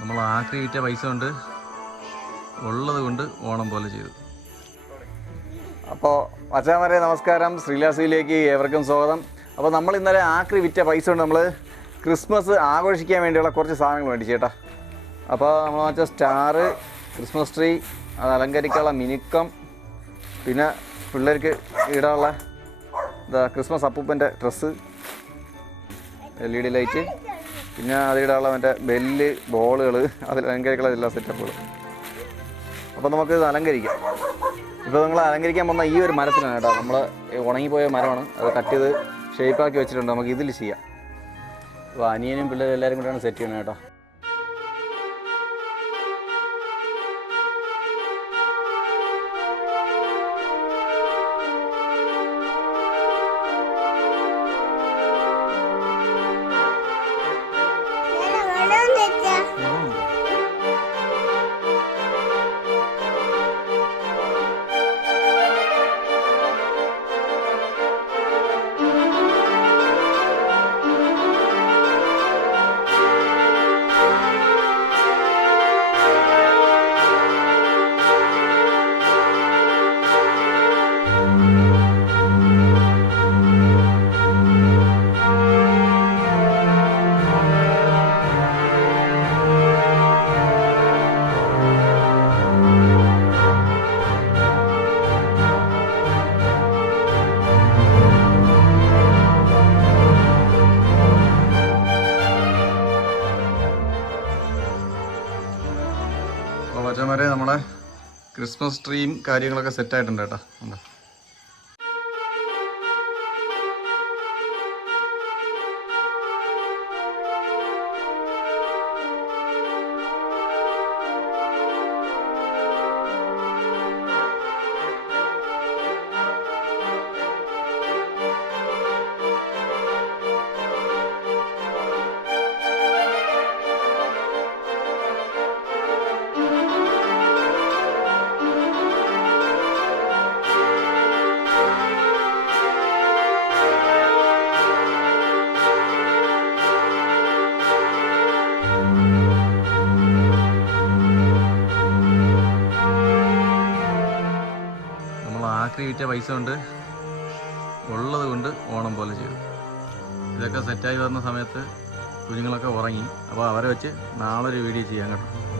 നമ്മൾ ആക്രി വിറ്റ പൈസ കൊണ്ട് ഉള്ളത് കൊണ്ട് ഓണം പോലെ ചെയ്തു. അപ്പോൾ അച്ഛാമാരെ നമസ്കാരം, ശ്രീലാസിയിലേക്ക് ഏവർക്കും സ്വാഗതം. അപ്പോൾ നമ്മൾ ഇന്നലെ ആക്രി വിറ്റ പൈസ കൊണ്ട് നമ്മൾ ക്രിസ്മസ് ആഘോഷിക്കാൻ വേണ്ടിയുള്ള കുറച്ച് സാധനങ്ങൾ മേടിച്ചു ചേട്ടാ. അപ്പോൾ നമ്മൾ വെച്ചാൽ സ്റ്റാർ, ക്രിസ്മസ് ട്രീ, അത് അലങ്കരിക്കാനുള്ള മിനുക്കം, പിന്നെ പിള്ളേർക്ക് ഇടാനുള്ള ക്രിസ്മസ് അപ്പൂപ്പൻ്റെ ഡ്രസ്സ്, LED ലൈറ്റ്, പിന്നെ അതിടാനുള്ള മറ്റേ ബെല്ല്, ബോളുകൾ, അതിൽ അലങ്കരിക്കാനുള്ള എല്ലാ സെറ്റപ്പുകളും. അപ്പോൾ നമുക്ക് ഇത് അലങ്കരിക്കാം. ഇപ്പോൾ നിങ്ങൾ അലങ്കരിക്കാൻ പോകുന്ന ഈ ഒരു മരത്തിനാണ് കേട്ടോ, നമ്മൾ ഉണങ്ങിപ്പോയ മരമാണ്, അത് കട്ട് ചെയ്ത് ഷേപ്പാക്കി വെച്ചിട്ടുണ്ട്. നമുക്ക് ഇതിൽ ചെയ്യാം. അപ്പോൾ അനിയനും പിള്ളേരും എല്ലാവരും കൂടെയാണ് സെറ്റ് ചെയ്യണം കേട്ടോ. അപ്പോൾ മച്ചന്മാരെ നമ്മളെ ക്രിസ്മസ് ട്രീയും കാര്യങ്ങളൊക്കെ സെറ്റായിട്ടുണ്ട് കേട്ടോ. ഉണ്ടോ? ആക്രി വിറ്റ പൈസ കൊണ്ട് ഉള്ളത് കൊണ്ട് ഓണം പോലെ ചെയ്തു. ഇതൊക്കെ സെറ്റായി വരുന്ന സമയത്ത് കുഞ്ഞുങ്ങളൊക്കെ ഉറങ്ങി. അപ്പോൾ അവരെ വെച്ച് നാളെ ഒരു വീഡിയോ ചെയ്യാം കേട്ടോ.